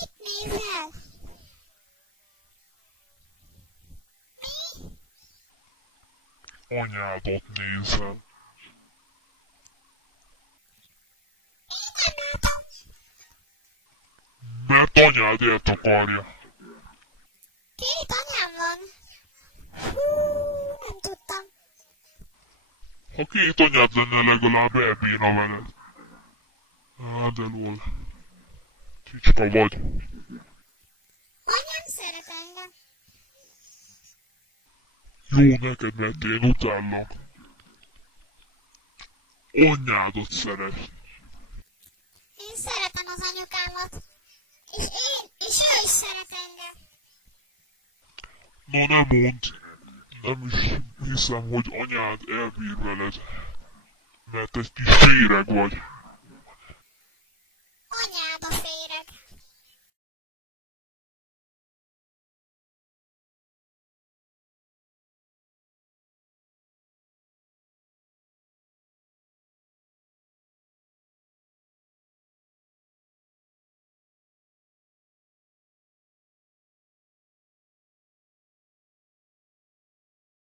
Mit nézel? Anyádat nézem. Én nem látom. Mert anyád eltakarja. Két anyám van. Hú, nem tudtam. Ha két anyád lenne, legalább elbírna veled. Á, de lol. Csicska vagy. Anyám szeret engem. Jó neked, mert én utállak. Anyádat szeret. Én szeretem az anyukámat. És ő is szeret engem. Na ne mondd. Nem is hiszem, hogy anyád elbír veled. Mert egy kis féreg vagy.